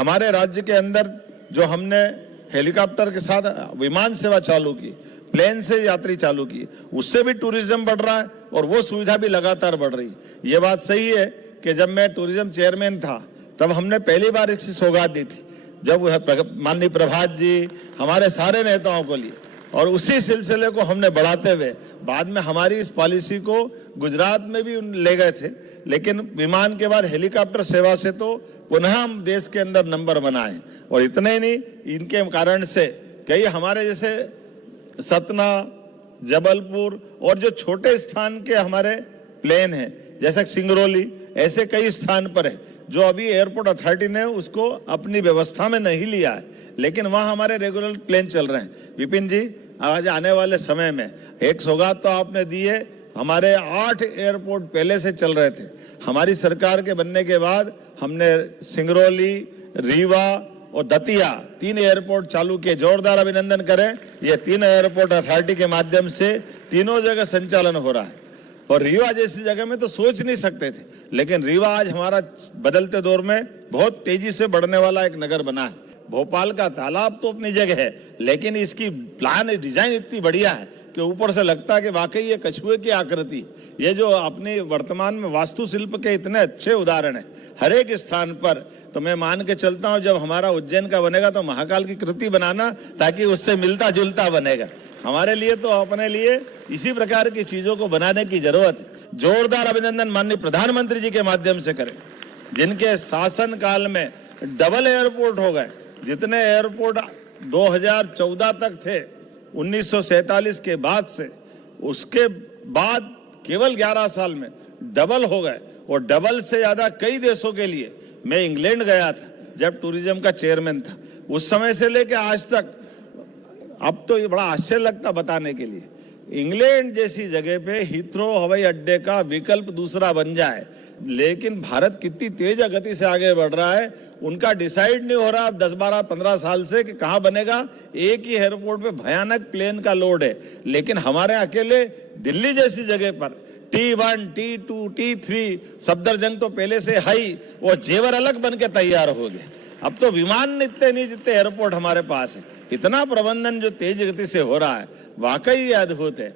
हमारे राज्य के अंदर जो हमने हेलीकॉप्टर के साथ विमान सेवा चालू की, प्लेन से यात्री चालू की, उससे भी टूरिज्म बढ़ रहा है और वो सुविधा भी लगातार बढ़ रही। ये बात सही है कि जब मैं टूरिज्म चेयरमैन था तब हमने पहली बार इसकी सौगात दी थी, जब माननीय प्रभात जी हमारे सारे नेताओं को लिए, और उसी सिलसिले को हमने बढ़ाते हुए बाद में हमारी इस पॉलिसी को गुजरात में भी ले गए थे। लेकिन विमान के बाद हेलीकॉप्टर सेवा से तो पुनः हम देश के अंदर नंबर बनाए। और इतने ही नहीं, इनके कारण से कई हमारे जैसे सतना, जबलपुर और जो छोटे स्थान के हमारे प्लेन हैं जैसे सिंगरौली, ऐसे कई स्थान पर है जो अभी एयरपोर्ट अथॉरिटी ने उसको अपनी व्यवस्था में नहीं लिया है, लेकिन वहां हमारे रेगुलर प्लेन चल रहे हैं। विपिन जी, आज आने वाले समय में एक सौगात तो आपने दी है, हमारे 8 एयरपोर्ट पहले से चल रहे थे। हमारी सरकार के बनने के बाद हमने सिंगरौली, रीवा और दतिया 3 एयरपोर्ट चालू किए। जोरदार अभिनंदन करें। ये 3 एयरपोर्ट अथॉरिटी के माध्यम से तीनों जगह संचालन हो रहा है। और रीवा जैसी जगह में तो सोच नहीं सकते थे, लेकिन रीवा आज हमारा बदलते दौर में बहुत तेजी से बढ़ने वाला एक नगर बना है। भोपाल का तालाब तो अपनी जगह है, लेकिन इसकी प्लान डिजाइन इतनी बढ़िया है कि ऊपर से लगता है कि वाकई ये कछुए की आकृति। ये जो अपनी वर्तमान में वास्तुशिल्प के इतने अच्छे उदाहरण है हर एक स्थान पर। तो मैं मान के चलता हूं जब हमारा उज्जैन का बनेगा तो महाकाल की कृति बनाना, ताकि उससे मिलता जुलता बनेगा। हमारे लिए तो अपने लिए इसी प्रकार की चीजों को बनाने की जरूरत है। जोरदार अभिनंदन माननीय प्रधानमंत्री जी के माध्यम से करें, जिनके शासन काल में डबल एयरपोर्ट हो गए। जितने एयरपोर्ट 2014 तक थे 1947 के बाद से, उसके बाद केवल 11 साल में डबल हो गए। और डबल से ज्यादा कई देशों के लिए मैं इंग्लैंड गया था जब टूरिज्म का चेयरमैन था, उस समय से लेकर आज तक। अब तो ये बड़ा आश्चर्य लगता बताने के लिए, इंग्लैंड जैसी जगह पे हीथ्रो हवाई अड्डे का विकल्प दूसरा बन जाए, लेकिन भारत कितनी तेज गति से आगे बढ़ रहा है, उनका डिसाइड नहीं हो रहा 10, 12, 15 साल से कि कहां बनेगा। एक ही एयरपोर्ट पे भयानक प्लेन का लोड है, लेकिन हमारे अकेले दिल्ली जैसी जगह पर T1, T2, T3 सफदरजंग तो पहले से हाई, वो जेवर अलग बन के तैयार हो गए। अब तो विमान इतने नहीं जितने एयरपोर्ट हमारे पास है। इतना प्रबंधन जो तेज गति से हो रहा है, वाकई अद्भुत है।